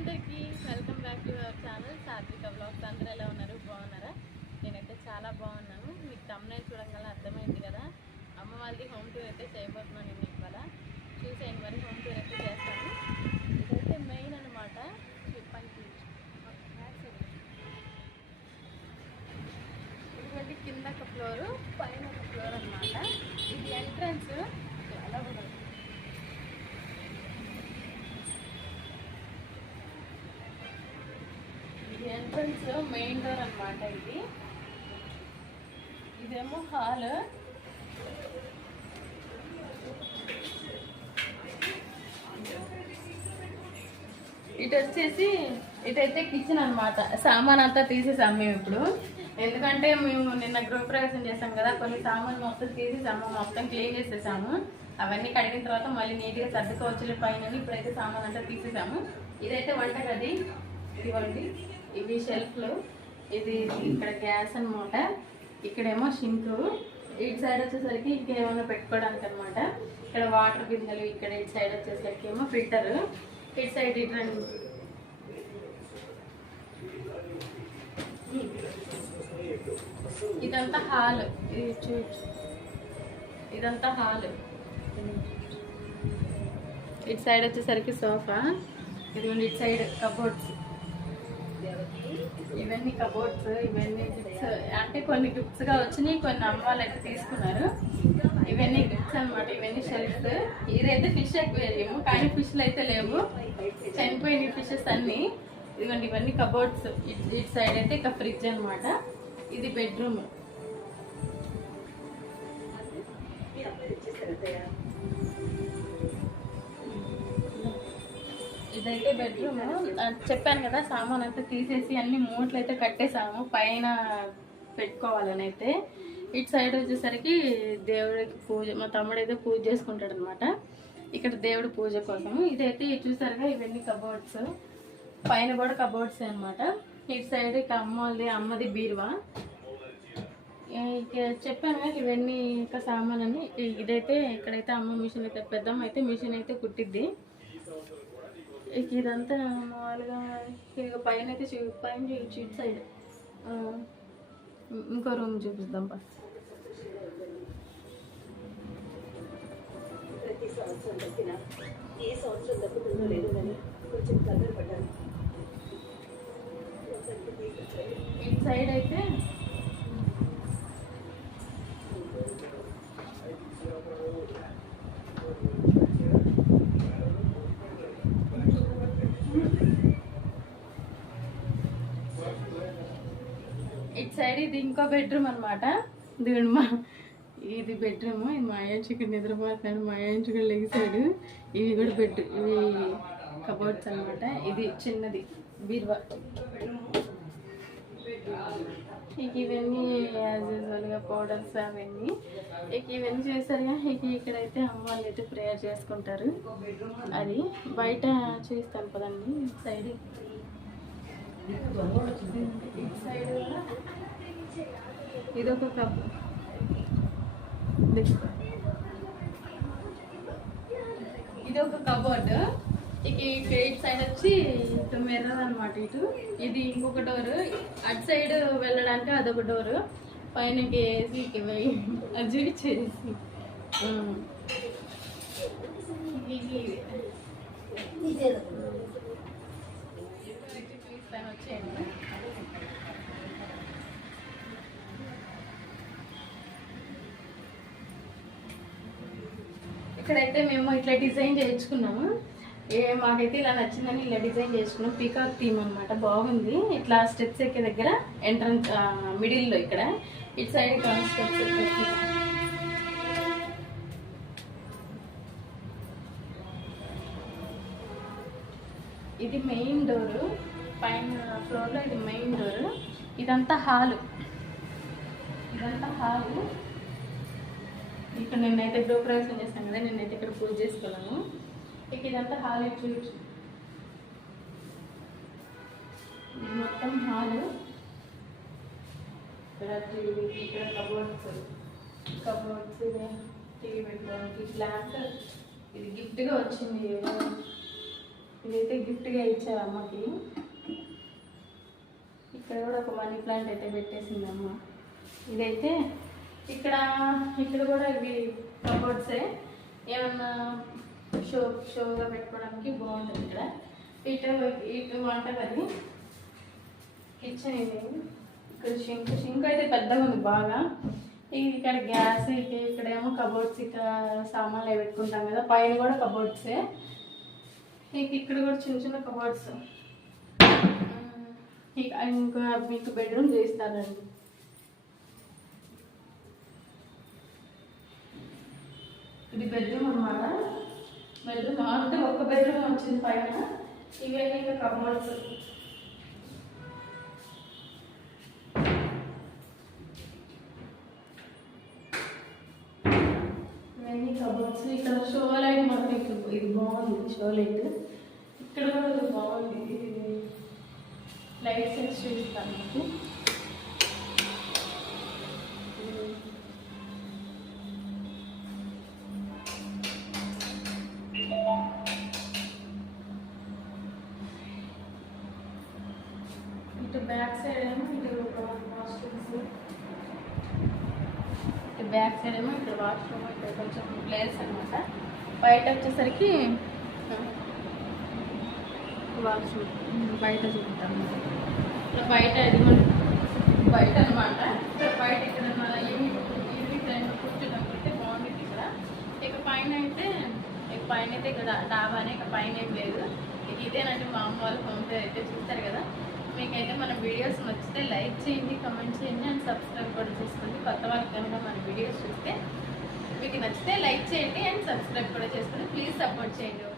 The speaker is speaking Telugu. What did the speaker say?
అందరికీ welcome back to our channel సాత్విక బ్లాగ్స్. అందరూ ఎలా ఉన్నారు? బాగున్నారా? నేనైతే చాలా బాగున్నాను. మీకు thumbnail చూడగానే అర్థమైంది కదా, అమ్మ వాళ్ళది హోమ్ టూర్ అయితే చేయబోతున్నాను నేను ఇవాళ. చూసేయండి, మరి హోమ్ టూర్ అయితే చేస్తాను. ఇదైతే మెయిన్ అనమాట. ఇటువంటి కింద ఒక ఫ్లోరు, పైన ఒక ఫ్లోర్ అనమాట. ఇది ఎంట్రన్స్. చాలా కూడా ఎంట్రన్స్ మెయిన్ డోర్ అనమాట. ఇదేమో హాల్. ఇటు వచ్చేసి ఇటైతే కిచెన్ అనమాట. సామాన్ అంతా తీసేసాము మేము ఇప్పుడు, ఎందుకంటే మేము నిన్న గృహప్రవేశం చేసాం కదా, కొన్ని సామాన్ మొత్తం తీసేసాము, మొత్తం క్లీన్ చేసేసాము. అవన్నీ కడిగిన తర్వాత మళ్ళీ నీట్గా సర్దుకోవచ్చు పైన. ఇప్పుడైతే సామాన్ అంతా తీసేసాము. ఇదైతే వంటగది. ఇదిగోండి, ఇవి షెల్ఫ్లు. ఇది ఇక్కడ గ్యాస్ అనమాట. ఇక్కడేమో షింకు. ఇటు సైడ్ వచ్చేసరికి ఇంకేమైనా పెట్టుకోవడానికి అనమాట. ఇక్కడ వాటర్ బిందెలు. ఇక్కడ ఇటు సైడ్ వచ్చేసరికి ఏమో ఫిల్టర్. ఇటు సైడ్ ఇటు రండి. ఇదంతా హాల్. ఇది చూడచ్చు, ఇదంతా హాల్. ఇటు సైడ్ వచ్చేసరికి సోఫా. ఇదిగోండి ఇటు సైడ్ కబోర్డ్స్. ఇవన్నీ కబోర్డ్స్. ఇవన్నీ గిఫ్ట్స్, అంటే కొన్ని గిఫ్ట్స్ గా వచ్చినాయి, కొన్ని అమ్మాయిలు అయితే తీసుకున్నారు. ఇవన్నీ గిఫ్ట్స్ అనమాట. ఇవన్నీ షెల్ఫ్స్. ఇదైతే ఫిష్ ఎక్కువేరియము, కానీ ఫిష్లు అయితే లేవు, చనిపోయినాయి ఫిషెస్ అన్ని. ఇదిగోండి ఇవన్నీ కబోర్డ్స్. ఇటు సైడ్ అయితే ఇక ఫ్రిడ్జ్ అనమాట. ఇది బెడ్రూమ్. ఇదైతే బెడ్రూమ్. చెప్పాను కదా, సామాన్ అంతా తీసేసి అన్ని మూట్లు అయితే కట్టేసాము పైన పెట్టుకోవాలని అయితే. ఇటు సైడ్ వచ్చేసరికి దేవుడికి పూజ, మా తమ్ముడు అయితే పూజ చేసుకుంటాడు అనమాట. ఇక్కడ దేవుడి పూజ కోసం. ఇదైతే చూసారుగా, ఇవన్నీ కబోర్డ్స్. పైన కూడా కబోర్డ్స్ అనమాట. ఇటు సైడ్ ఇక అమ్మది బీరువా. ఇక చెప్పాను కదా, ఇవన్నీ ఇంకా సామాన్ అని. ఇదైతే ఇక్కడైతే అమ్మ మిషన్ అయితే, పెద్దమ్మ అయితే మిషన్ అయితే కుట్టిద్ది. ఇదంతా మామూలుగా. ఇక పైన అయితే పైన చూడచ్చు. ఇటు సైడ్ ఇంకో రూమ్ చూపిద్దాం. ఇటు సైడ్ అయితే ఇటు సైడ్ ఇది ఇంకో బెడ్రూమ్ అనమాట. ఇది బెడ్రూమ్. ఇది మా అయ్యంచుకు నిద్రపోతాడు, మా అయ్యంచుకు లెగిసాడు. ఇవి కూడా బెడ్, ఇవి కబోర్డ్స్ అనమాట. ఇది చిన్నది బీరువా. ఇక ఇవన్నీ యాజ్ యూజువల్గా పౌడర్స్ అవన్నీ. ఇక ఇవన్నీ చేశారుగా. ఇక ఇక్కడైతే అమ్మ వాళ్ళు అయితే ప్రేయర్ చేసుకుంటారు. అది బయట చూస్తాను కదండి. ఇటు సైడ్ ఇదొక కబ్. ఇదొక కబోర్డ్. ఇక ఇటు సైడ్ వచ్చి ఇటు మిర్రర్ అనమాట. ఇటు ఇది ఇంకొక డోర్. అటు సైడ్ వెళ్ళడానికి అదొక డోర్. పైన వేసి అది చూపించేసి చూపిస్తాను, వచ్చేయండి. ఇక్కడైతే మేము ఇట్లా డిజైన్ చేయించుకున్నాము. మాకైతే ఇలా నచ్చిందని ఇలా డిజైన్ చేసుకున్నాం. పీకాక్ థీమ్ అనమాట. బాగుంది. ఇట్లా స్టెప్స్ ఎక్కే దగ్గర ఎంట్రన్స్ మిడిల్లో ఇక్కడ ఇటు సైడ్ స్టెప్స్ ఎక్కి. ఇది మెయిన్ డోరు. పైన ఫ్లోర్లో ఇది మెయిన్ డోరు. ఇదంతా హాలు. ఇక్కడ నిన్నైతే గృహప్రవేశం చేస్తాను కదా, నిన్నైతే ఇక్కడ పూజ చేసుకున్నాను. ఇక ఇదంతా హాల్. చూడచ్చు, మొత్తం హాలు. ఇక్కడ టీవీ, ఇక్కడ కబోర్డ్స్, టీవీ పెట్టుకోవడానికి. బ్లాక్ ఇది గిఫ్ట్గా వచ్చింది. ఇదైతే గిఫ్ట్గా ఇచ్చారు అమ్మకి. ఇక్కడ కూడా ఒక మనీ ప్లాంట్ అయితే పెట్టేసింది అమ్మ. ఇదైతే ఇక్కడ కూడా ఇవి కబోర్డ్సే, ఏమన్నా షోగా పెట్టుకోవడానికి బాగుంటుంది. ఇటు వంటగది, కిచెన్. ఇది ఇక్కడ షింక్ అయితే పెద్దగా ఉంది బాగా. ఇక్కడ గ్యాస్, ఇక్కడేమో కబోర్డ్స్, ఇక్కడ సామాన్లు పెట్టుకుంటాం కదా, పైన కూడా కబోర్డ్సే. ఇక్కడ కూడా చిన్న చిన్న కబోర్డ్స్. ఇంకా మీకు బెడ్రూమ్ చేస్తారండి. ఇది బెడ్రూమ్ అన్నమాట. బెడ్రూమ్ అంటే ఒక్క బెడ్రూమ్ వచ్చింది పైన. ఇవన్నీ ఇంకా కబోర్డ్స్. ఇవన్నీ కబోర్డ్స్. ఇక్కడ షో లైట్ మాత్రం ఇది బాగుంది. షో లైట్ ఇక్కడ కూడా ఇది బాగుంది. ఇది లైట్ సెట్స్ చూపిస్తాను మీకు. ఇటు బ్యాక్ సైడ్ ఏమో వాష్రూమ్స్, ఇటు బ్యాక్ సైడ్ ఏమో ఇక్కడ వాష్రూమ్, ఇక్కడ కొంచెం ప్లేస్ అనమాట. బయట వచ్చేసరికి వాష్రూమ్ బయట చూపుతాము. ఇక్కడ బయట బయట అనమాట. ఇక్కడ బయట ఇక్కడ ఈవినింగ్ టైంలో కూర్చున్నప్పుడైతే బాగుంటుంది ఇక్కడ. ఇక పైన అయితే ఇక్కడ డాబానే, ఇక పైన ఏం లేదు. ఇదేనంటే మా అమ్మ వాళ్ళు హోమ్ టూర్ అయితే చూస్తారు కదా. మీకైతే మన వీడియోస్ నచ్చితే లైక్ చేయండి, కమెంట్ చేయండి అండ్ సబ్స్క్రైబ్ కూడా చేసుకోండి. కొత్త వాళ్ళకి కనుక మన వీడియోస్ చూస్తే మీకు నచ్చితే లైక్ చేయండి అండ్ సబ్స్క్రైబ్ కూడా చేసుకోండి. ప్లీజ్ సపోర్ట్ చేయండి.